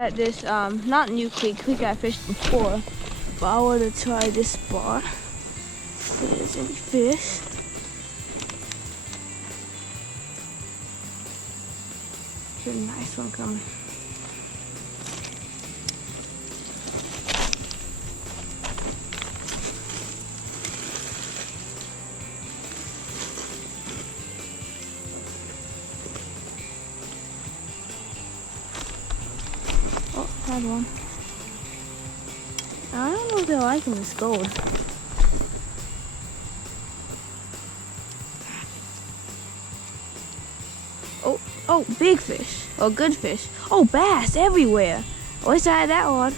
At this not new creek I fished before, but I want to try this spot. If there's any fish. There's a nice one coming. Oh, had one. I don't know if they're liking this gold. Oh, big fish. Oh, good fish. Oh, bass everywhere. Oh, it's had that one.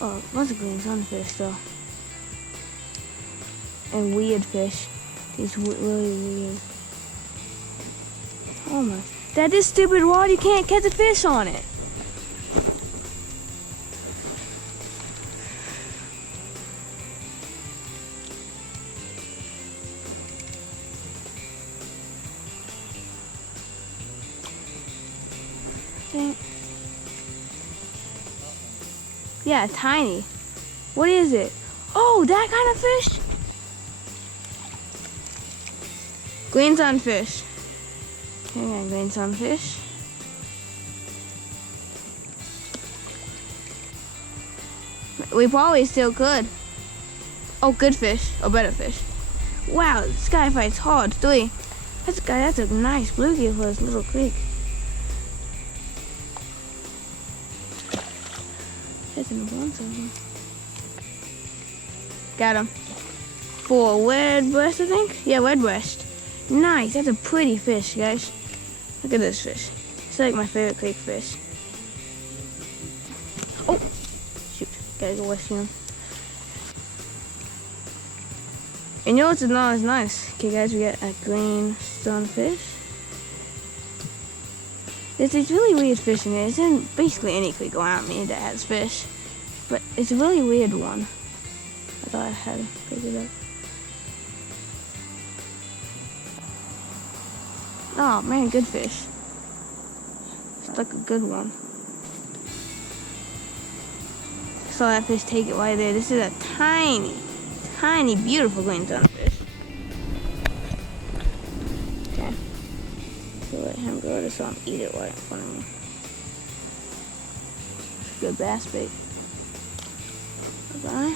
Oh, must have green sunfish though. And weird fish. He's really weird. Oh my. That is stupid rod. You can't catch a fish on it. Yeah, tiny. What is it? Oh, that kind of fish? Green sunfish. Okay, got green sunfish. We probably still could. Oh, good fish. Oh, better fish. Wow, this guy fights hard. 3. That's a nice bluegill for this little creek. That's in the one something. Got him. For red breast, I think? Yeah, red breast. Nice. That's a pretty fish, guys. Look at this fish. It's like my favorite creek fish. Oh! Shoot. Gotta go rescue him. And you know what's not as nice? Okay, guys, we got a green sunfish. There's this really weird fish in here. It's in basically any creek around me that has fish. But it's a really weird one. I thought I had to pick it up. Oh man, good fish. It's like a good one. Saw that fish take it right there. This is a tiny, tiny, beautiful green sunfish. Okay. So let him go to some eat it right in front of me. Good bass bait. Bye-bye.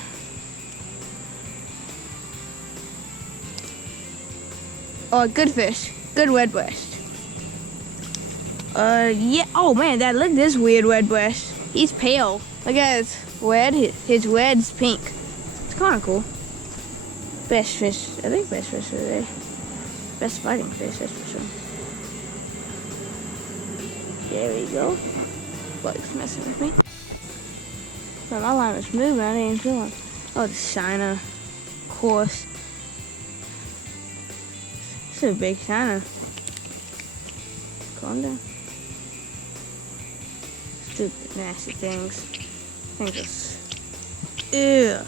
Oh, good fish. Good red breast. Yeah. Oh man, look at this weird red breast. He's pale. Look at his red. His red's pink. It's kind of cool. Best fish. I think best fish of the day. Best fighting fish, that's for sure. There we go. Bug's messing with me. So my line was moving. I didn't even feel it. Oh, the shiner. Of course. It's a big shiner. Calm down. Stupid, nasty things. Ew.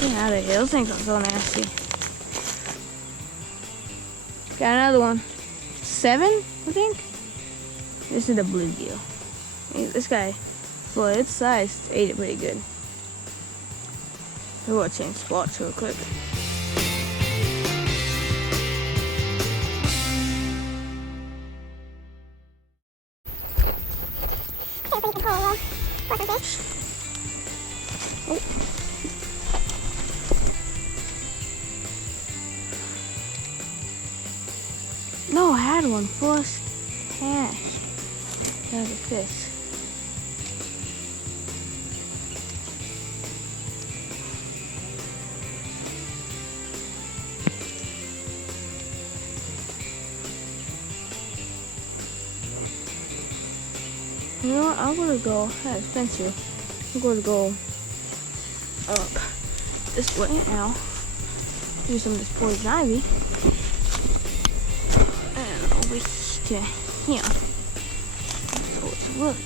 Get out of here. Those things are so nasty. Got another one. 7, I think. This is a bluegill. This guy, for its size, ate it pretty good. We're gonna change spots real quick. Oh. No, I had one first. Cash. That was a fish. You know what? I'm gonna go. That's expensive. I'm gonna go up this way now. Do some of this poison ivy. And over to here. So it's really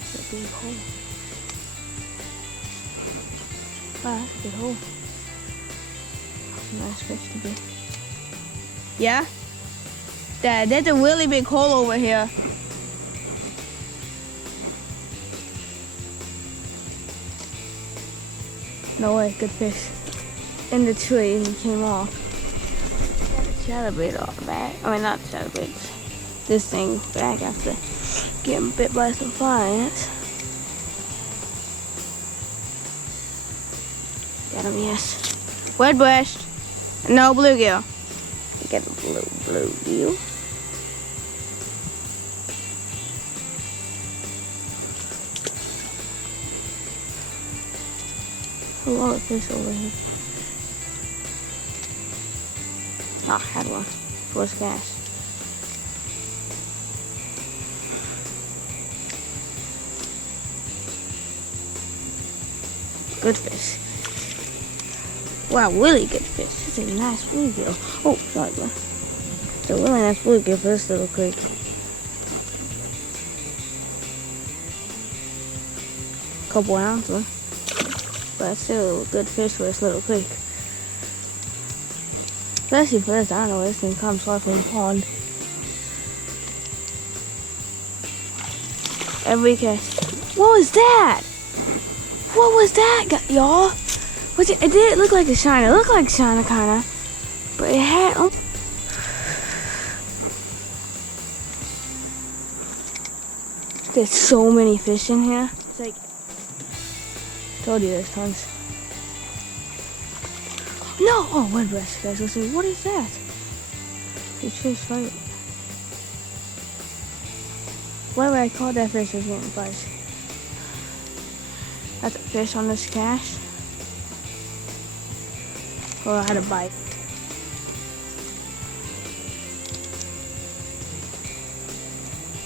it's a big hole. Wow, that's a good hole. That's a nice fish to be. Yeah? Dad, there's a really big hole over here. No way, good fish. In the tree and he came off. Got the chatterbait off back. I mean, not chatterbait. This thing back after getting bit by some fly ants. Got him, yes. Wedbush. No, bluegill. Get a bluegill. A lot of fish over here. Ah, had one. First cast. Good fish. Wow, really good fish. That's a nice bluegill. Oh, sorry, bro. It's a really nice bluegill for this little creek. Couple ounces, but still a good fish for this little creek. Especially for this, I don't know where this thing comes from the pond. Every cast. What was that? What was that, y'all? It didn't look like a shiner. It looked like a shiner, kinda. But it had... Oh. There's so many fish in here. It's like... I told you there's tons. No! Oh, one breast, guys. Let's see. What is that? It's fish fight. Why would I call that fish as getting fight? That's a fish on this cast. Oh, I had a bite.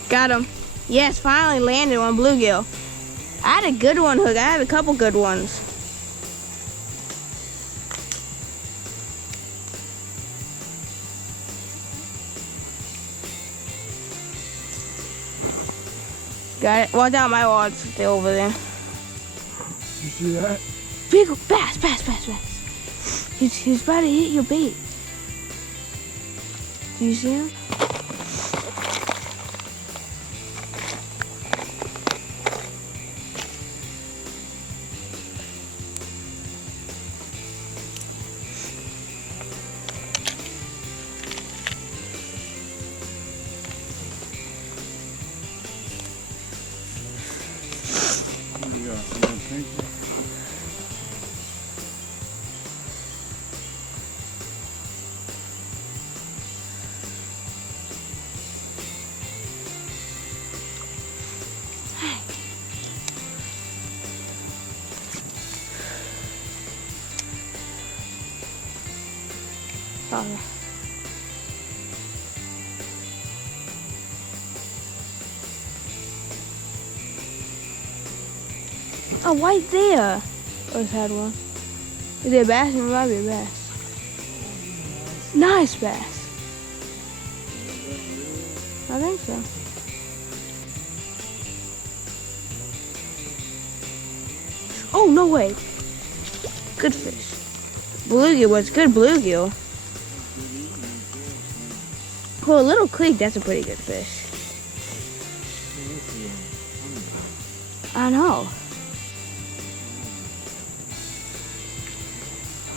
Got him. Yes, finally landed on bluegill. I had a good one hook. I had a couple good ones. Got it. Watch out, my rod's still over there. You see that? Big bass. He's about to hit your bait. Do you see him? Oh, right there. Oh, it's had one. Is it a bass? It might be a bass. Nice bass. I think so. Oh, no way. Good fish. Bluegill was good bluegill. For a little creek, that's a pretty good fish. I know.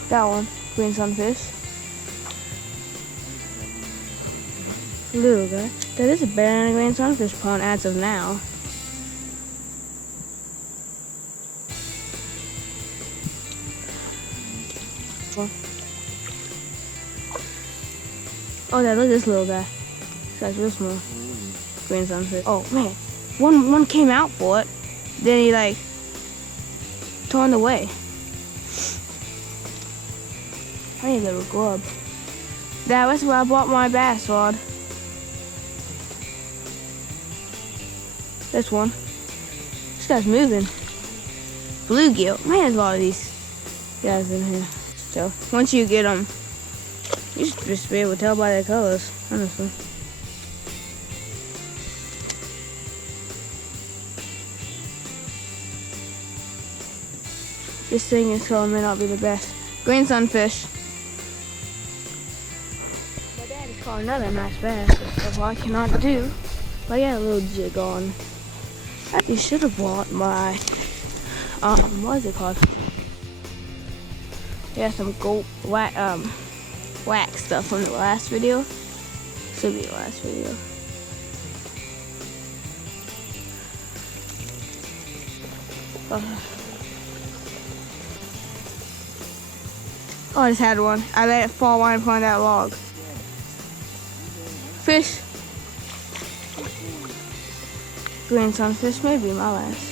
That one, green sunfish. Little guy. That is a better than a green sunfish pond as of now. Oh, look at this little guy. This guy's real small. Green sunfish. Oh man, one came out for it. Then he like turned away. I need a little grub. That's where I bought my bass rod. This one. This guy's moving. Bluegill. Man, there's a lot of these guys in here. So once you get them, you should just be able to tell by their colors, honestly. This thing is color may not be the best. Green sunfish. My dad I just caught another nice bass. That's what I cannot do. But I got a little jig on. I actually should have bought my, what is it called? Yeah, some gold wax stuff from the last video. Should be the last video. Oh, I just had one. I let it fall right upon that log. Fish. Green sunfish, maybe my last.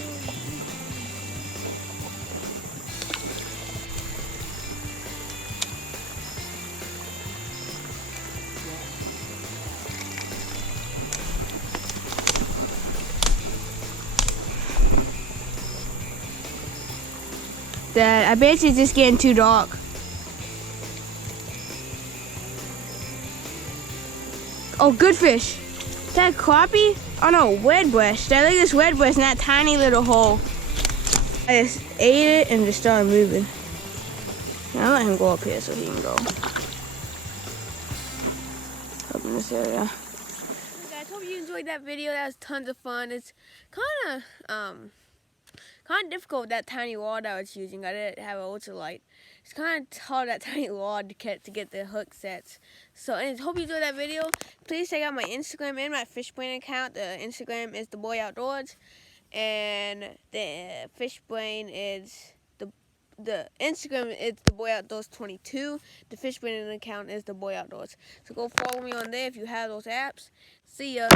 Dad, I bet it's just getting too dark. Oh, good fish. Is that crappie? Oh no, wedbush. Dad, look at this wedbush in that tiny little hole. I just ate it and just started moving. Now I'll let him go up here so he can go up in this area. Hey guys, hope you enjoyed that video. That was tons of fun. It's kind of difficult with that tiny rod I was using. I didn't have an ultralight. It's kind of hard, that tiny rod, to get the hook sets. So, and hope you enjoyed that video. Please check out my Instagram and my fish brain account. The Instagram is The Boy Outdoors, and the fish brain is the Instagram is The Boy Outdoors 22. The fish brain account is The Boy Outdoors. So go follow me on there if you have those apps. See ya.